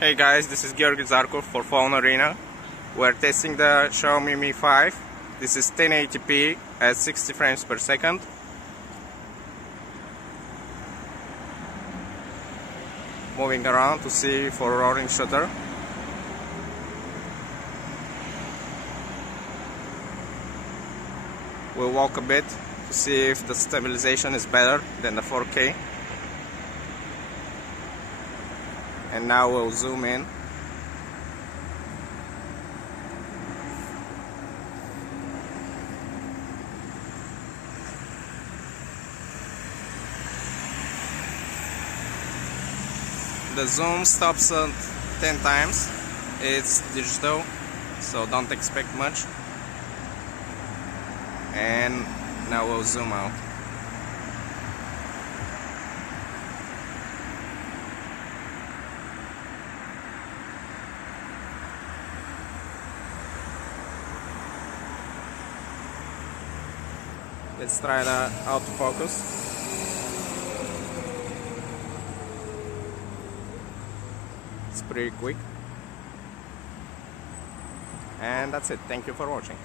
Hey guys, this is Georgi Zarkov for PhoneArena. We're testing the Xiaomi Mi 5. This is 1080p at 60 frames per second. Moving around to see for rolling shutter. We'll walk a bit to see if the stabilization is better than the 4K. And now we'll zoom in. The zoom stops at 10 times. It's digital, so don't expect much. And now we'll zoom out. Let's try the autofocus. It's pretty quick. And that's it. Thank you for watching.